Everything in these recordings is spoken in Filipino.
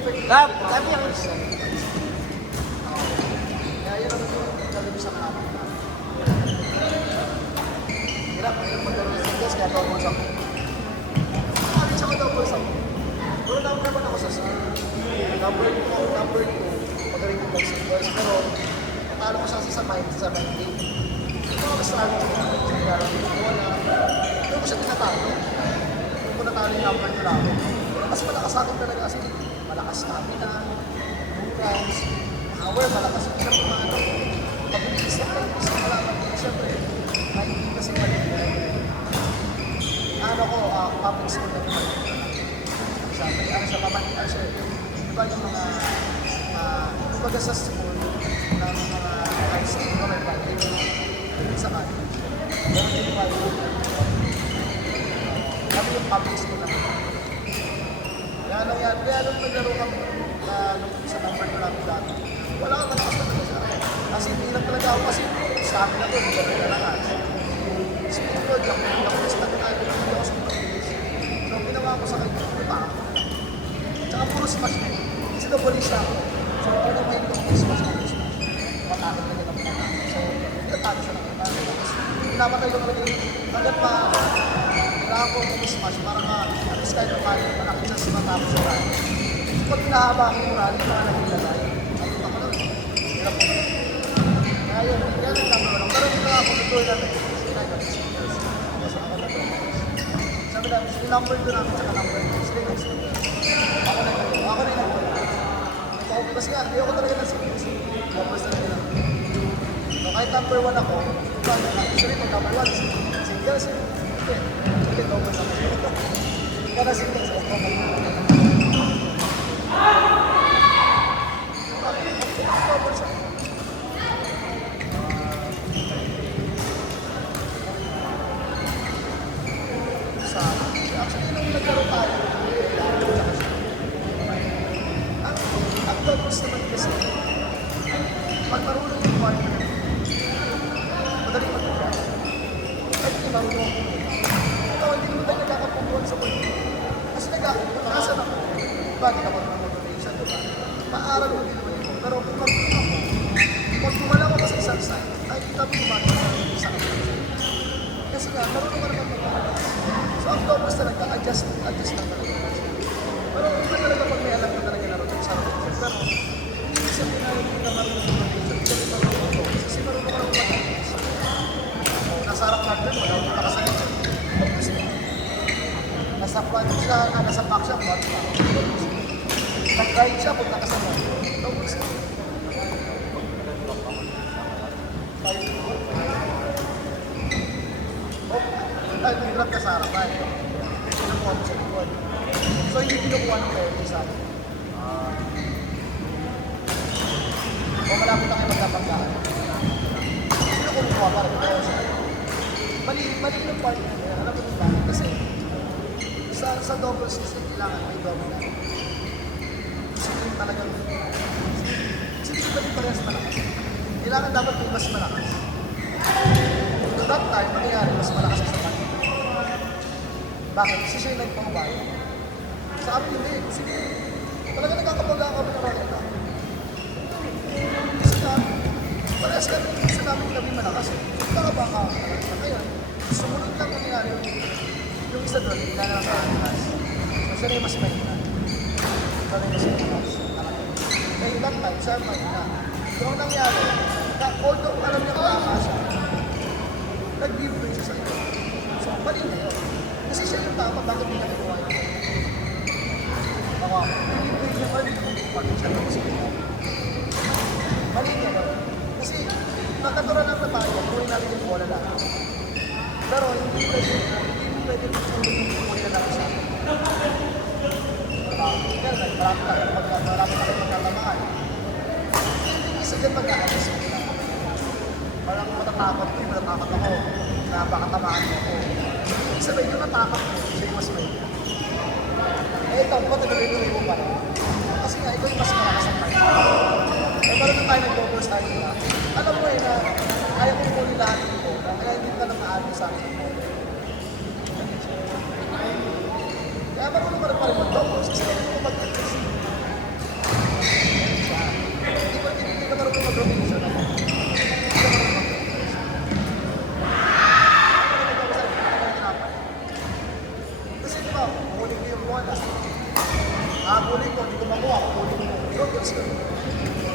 Lap! Sabi niya, kaya yun ang gagawin sa kanapin. Hirap, yung magkaroon ng singles, kaya double sa ako. Sabi siya ko double sa ako. Pero naman ako sa skill. Number 2, magaling yung mag-singles. Pero, natalo ko siya sa mind, sa mind game. Ito, basta ako siya. Wala. Pero ko siya tinatalo. Kung ko natalo yung number 2 lang. Mas malakas sa akin talaga kasi malakas stamina, endurance, power, malakas yung siya pumano. Pabilis na kayo, kasi malaman ko, siyempre, hindi kasi ano ko, public school na naman. Siyempre, ano siya, pamanihan siya. Di ba yung mga, kumbaga sa school, ng mga high school, may pag-ibig sa college. Pero yung kami yung public school na naman. Kaya nung naglaro kami sa number 2 namin dati, wala kang malakas na talaga siya. Kasi hindi lang talaga ako kasi sa amin ako, hindi ka talaga. Speed ko, lakas na hindi ako sa pagbilis. So, ginawa ko sa kanya, puta ako. Tsaka puro smash na yun. Kasi nabali siya ako. So, ito na may smash na smash. Matakot na kita mga. So, natalo siya ng iba. Tapos, pinamatay ko talaga yung hanggang pa, kailangan ko smash para at kahit paano, malaki siya sa matapos sa rally. So, pag pinahaba ko yung rally, mga naglalay. Nakita ko lang. Hirap ko. Kaya yun, yan ang number 1. Pero hindi na ako natuloy namin. Sabi na, yung number 2 namin tsaka number 2, sila yung singles. Ako na yung number 1. Kasi nga, hindi ako talaga ng singles. Numbers talaga lang. So, kahit number 1 ako, actually, pag number 1, singles eh. Hindi, double naman. Kada singles ako. Double siya. Actually, nung naglaro tayo, ang doubles naman kasi, pag marunong yung partner, madaling mag-grab. Kahit hindi marunong ako. Ito, hindi naman tayo nagkakapukuhan sa point. Kasi nasa na ako. Bakit ako ng motivation, diba? Maaral ko din naman yun. Pero kung marunong ako, pag tumala ko sa isang side, ay kita mo kumano sa isang side. Kasi nga, marunong ka naman mag-grab. So, ang doubles talaga, adjust lang talaga. Pero iba talaga pag may alam ka talaga na rin sa rotation. Pero, hindi sabihin na hindi ka marunong sa rotation. Hindi sabihin marunong ako. Kasi marunong ka naman mag-rotation. Nasa harap natin, wala akong nakasalit siya. Nasa front siya, nasa back siya, front siya. Nag-ride siya, punta ka sa front. Doubles siya. Ay, hirap ka sa harapan. Kinukuha mo sa likod. So, yung kinukuha ng kayo sa akin. O malapit na kayo magkapagkaan. Sino kumukuha para kayo sa akin? Mali yung part na yun. Alam mo yung bakit? Kasi sa double system, kailangan may dominant. Kasi yung talagang kasi hindi ba din parehas malakas? Kailangan dapat may mas malakas. So that time, nangyayari mas malakas sa kanya. Bakit? Kasi siya yung nagpangbayo. Sa amin hindi. Kasi talaga nagkakabaga kami ng raketa. Kasi na, parehas kami, gusto namin kami malakas. Nagkakabaga ka. Kaya, sumunod lang nangyayari yung isa doon, hindi na lang sa anas. So siya na yung mas mahina. Siya na yung mas malakas. Kaya that time, siya yung mahina. So ang nangyari, although alam niya tama siya, nag-give way siya sa iyo. So, mali na yun. Kasi siya yung tama, bakit hindi nakuha yun? Tawa, nag-give way siya, bakit siya tapos ito? Mali na yun. Kasi, nakaturan lang na tayo, gawin natin yung bola lang. Pero, hindi pwede yung bola lang sa akin. Marami tayo magkatamaan. Isa dyan mag-aalis mo lang. Parang matatakot ko, matatakot ako na baka tamaan mo ako. Ibig sabihin yung natakot mo, siya yung mas may. Eh ito, matagal-tuloy mo pa rin. Kasi nga, ito yung mas malakas ang tayo. Eh parang tayo nag-double tayo na, alam mo na kaya kong muli lahat ito, kaya hindi ka nang aali sa akin. Kaya marunong ka rin pa rin mag-double, kasi kaya mo mag-double. wala. Kunin ko, hindi ko makuha, kunin ko. Droppers ka.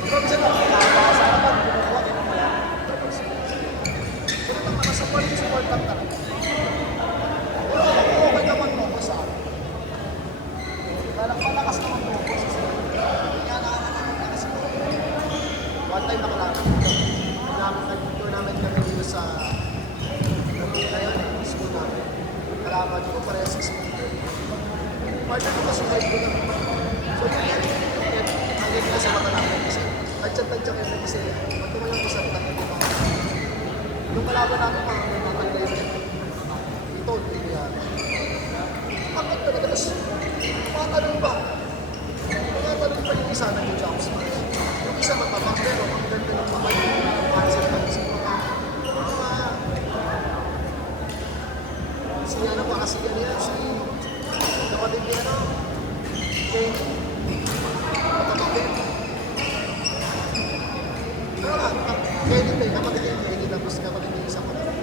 Droppers ka, nakakaka sa harapan, hindi ko makuha, hindi ko wala. Droppers ka. Pero naman, nasa support lang talaga. Pero ako, okay naman mo ko sa akin. Malakas naman mo ko sa akin. Kaya nakakalakas mo. One time nakalakad dito. Nag-tournament kami dito sa school namin. Kalaban ko, parehas 6 meter. Partner ko kasi height ko naman. So yun, ang ganda sa mata namin kasi tansya-tansya kayo kasi magtumalang ko sa tatlo dito. Yung kalaban namin, mga matangga yun. Ito, hindi yan. Bakit talaga, tapos makatalong pa. Makatalong pa yung isa na yung jump smash. Yung isa matapang, pero ang ganda ng mga concept ng isa. Si ano pa kasi yan yan, si kapatid niya ano, Kenny. Matapang din. Ano nga, Kenny din, kapatid niya Kenny, tapos kapatid niya isang kapatid.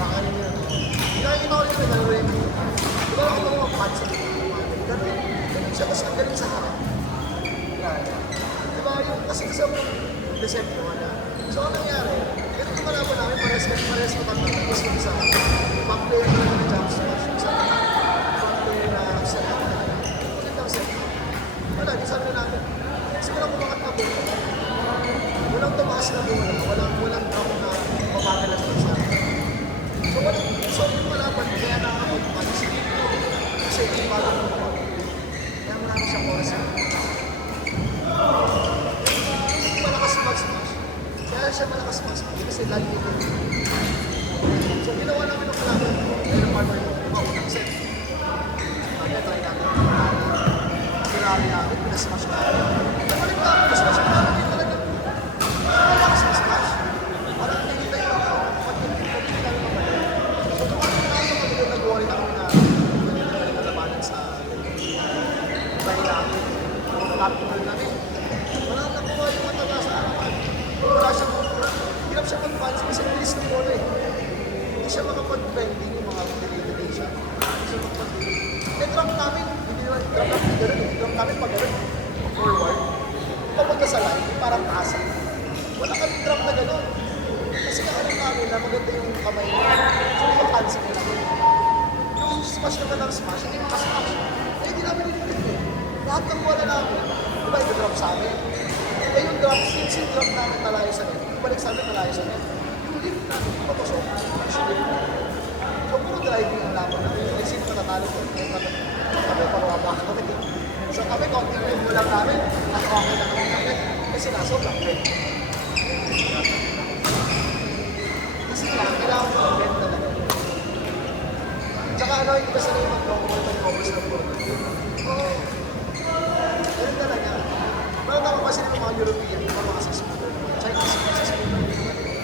Baka rin yan. Nakikita ko rin yung nag-review. Diba ako ito mga fans sa ganun. Ganun siya, mas magaling sa harap. Diba yung kasi sa December wala. So ang nangyari, ito yung kalaban namin, pares matanggal. Tapos yung isa, back player na lang ng jump smash. Isa na back player na set up na lang. Ulit ang set. Wala, di sabi na natin. Siguro kumakat na buo. Walang tumaas na buo. Walang drop na mabagal na sa So yung kalaban, kaya nakakapag-punch. Kasi yung bago mo ko. Kaya marami siyang oras. Malakas mag-smash. Kaya siya malakas mag-smash kasi lagi ito. So ginawa namin ng kalaban. Kaya ng partner ko, unang set. Kaya try namin. Sinari namin, pinasmash namin. Nabalik namin, pinasmash namin. Hindi talaga. Malakas mag-smash. Parang nakikita yung ako. Pag-ibig kami mabalik. So kung nag-worry na ako na nalabanan sa bahay namin. Kapitular namin. Wala nakuha yung mataga sa harapan. Wala siya hirap siya mag-fans kasi bilis ng bola eh. Hindi siya makapag-bending yung mga delay siya. Hindi siya makapag-delay. Eh, drop namin. Hindi naman drop namin gano'n eh. Drop namin pag gano'n. Forward. Papunta sa line, parang asa. Wala kami drop na gano'n. Kasi alam namin na maganda yung kamay niya. So, makakansin nila. Yung smash naman ng smash, hindi makasmash. Eh, hindi namin inulit eh. Lahat ng bola namin, diba i-drop sa amin? Eh, yung drop, since yung drop namin malayo sa net, yung balik sa amin malayo sa net, yung lift namin, papasok, actually. So, puro driving ang laban namin. Eh, sino matatalo ko? Eh, kami paruwaba kami. So, kami, konti rin mo lang namin, nakakakay na kami namin. Kasi nasobrang rin. Kasi kailangan ko ang bend talaga. Tsaka ano, hindi kasi na yung mag-covers ng board. Oo. Ganun talaga. Pero tama kasi ng mga European, yung mga sasmutter, Chinese sasmutter.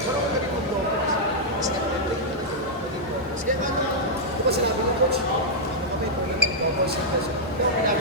Pero kung galing mag-covers, mas nag-break ka na maging covers. Kaya nga, di ba sinabi ng coach, kami kung nag-covers yung person. Pero kung